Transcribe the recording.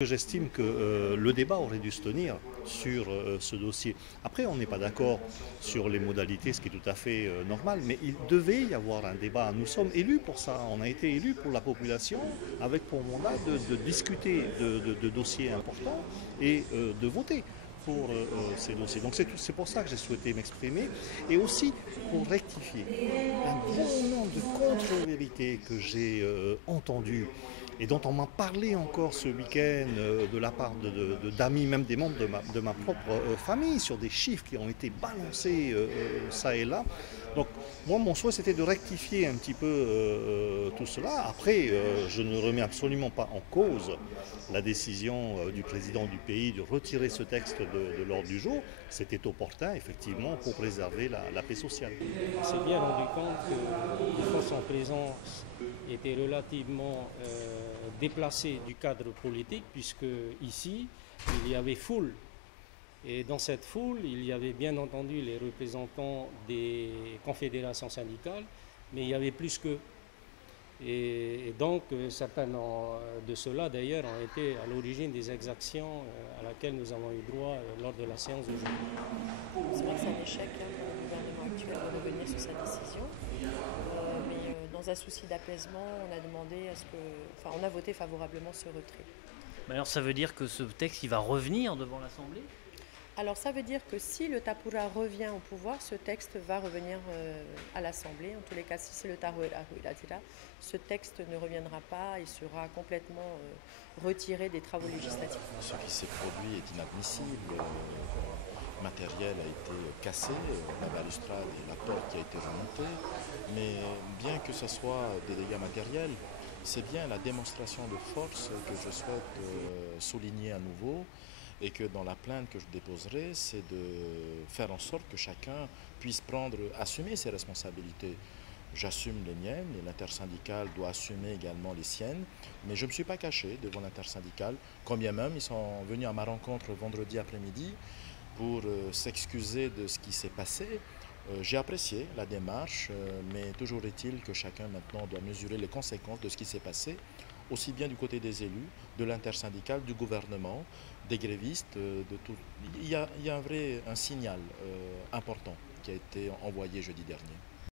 J'estime que le débat aurait dû se tenir sur ce dossier. Après, on n'est pas d'accord sur les modalités, ce qui est tout à fait normal, mais il devait y avoir un débat. Nous sommes élus pour ça. On a été élus pour la population, avec pour mandat de discuter de dossiers importants et de voter pour ces dossiers. Donc c'est pour ça que j'ai souhaité m'exprimer et aussi pour rectifier un bon nombre de contre-vérités que j'ai entendues et dont on m'a parlé encore ce week-end de la part d'amis, même des membres de ma propre famille, sur des chiffres qui ont été balancés ça et là. Donc moi, mon souhait, c'était de rectifier un petit peu tout cela. Après, je ne remets absolument pas en cause la décision du président du pays de retirer ce texte de l'ordre du jour. C'était opportun, effectivement, pour préserver la paix sociale. On s'est bien rendu compte que son présence était relativement déplacée du cadre politique, puisque ici, il y avait foule. Et dans cette foule, il y avait bien entendu les représentants des confédérations syndicales, mais il y avait plus qu'eux. Et donc, certains de ceux-là, d'ailleurs, ont été à l'origine des exactions à laquelle nous avons eu droit lors de la séance d'aujourd'hui. C'est vrai que c'est un échec pour le gouvernement actuel de revenir sur sa décision. Mais dans un souci d'apaisement, on a demandé à ce que, enfin, on a voté favorablement ce retrait. Mais alors ça veut dire que ce texte il va revenir devant l'Assemblée? Alors ça veut dire que si le Tapura revient au pouvoir, ce texte va revenir à l'Assemblée. En tous les cas, si c'est le Tahuela, ce texte ne reviendra pas et sera complètement retiré des travaux législatifs. Ce qui s'est produit est inadmissible. Le matériel a été cassé, la balustrade et la porte qui a été remontée. Mais bien que ce soit des dégâts matériels, c'est bien la démonstration de force que je souhaite souligner à nouveau. Et que dans la plainte que je déposerai, c'est de faire en sorte que chacun puisse assumer ses responsabilités. J'assume les miennes et l'intersyndicale doit assumer également les siennes, mais je ne me suis pas caché devant l'intersyndicale, quand bien même ils sont venus à ma rencontre vendredi après-midi pour s'excuser de ce qui s'est passé. J'ai apprécié la démarche, mais toujours est-il que chacun maintenant doit mesurer les conséquences de ce qui s'est passé, aussi bien du côté des élus, de l'intersyndicale, du gouvernement, des grévistes, de tout. Il y a un signal important qui a été envoyé jeudi dernier.